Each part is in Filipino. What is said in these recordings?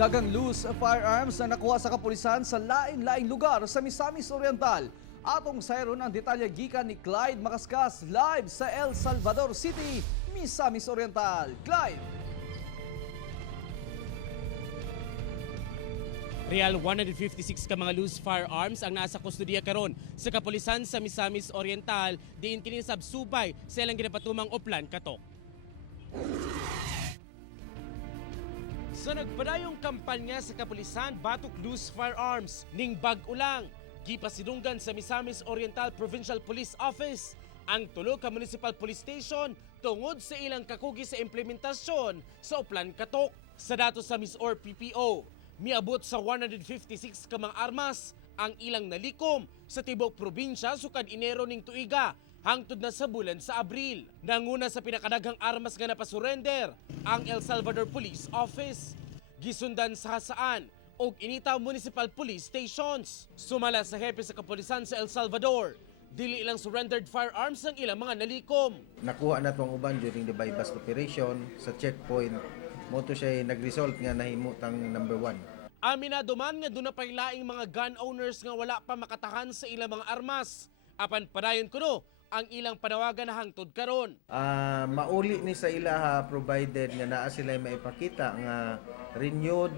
Dagang loose firearms na nakuha sa kapulisan sa lain-laing lugar sa Misamis Oriental. Atong sayron ang detalye gikan ni Clyde Makaskas live sa El Salvador City, Misamis Oriental. Clyde! Real 156 ka mga loose firearms ang nasa kustodiya karon sa kapulisan sa Misamis Oriental diin kini subsubay sa ilang ginapatumang Oplan Katok. Sa nagpadayong kampanya sa kapulisan batok loose firearms ning bag-o lang gipasidunggan sa Misamis Oriental Provincial Police Office ang tulo ka municipal police station tungod sa ilang kakugi sa implementasyon sa Oplan Katok. Sa datos sa MISOR PPO, miabot sa 156 ka mga armas ang ilang nalikom sa tibok probinsya sukad Enero ning tuiga hangtod na sa bulan sa Abril. Nanguna sa pinakadaghang armas nga napasurrender ang El Salvador Police Office. Gisundan sa hasaan og Initaw Municipal Police Stations. Sumala sa hepe sa kapulisan sa El Salvador, dili ilang surrendered firearms ang ilang mga nalikom. Nakuha na itong uban during the bypass operation sa checkpoint. Moto siya nag-result nga nahimutang number 1. Aminado man nga doon na pailaing mga gun owners nga wala pa makatahan sa ilang mga armas. Apan padayon kuno ang ilang panawagan na hangtod karon. Mauli ni sa ilaha provided nga naa sila maipakita nga renewed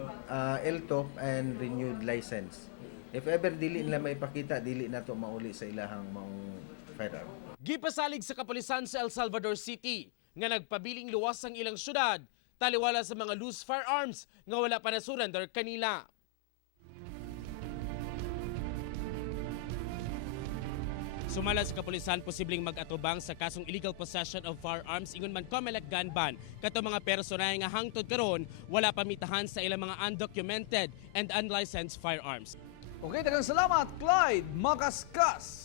LTOP and renewed license. If ever dili nila maipakita, dili na to mauli sa ilahang maong firearm. Gipasalig sa kapulisan sa El Salvador City nga nagpabiling luwas ang ilang syudad taliwala sa mga loose firearms nga wala pa na surrender kanila. Sumala sa kapulisan posibleng mag-atubang sa kasong illegal possession of firearms ingon man COMELEC gun ban kato mga personay nga hangtod karon wala pamitahan sa ilang mga undocumented and unlicensed firearms. Okay, daghang salamat Clyde Makaskas.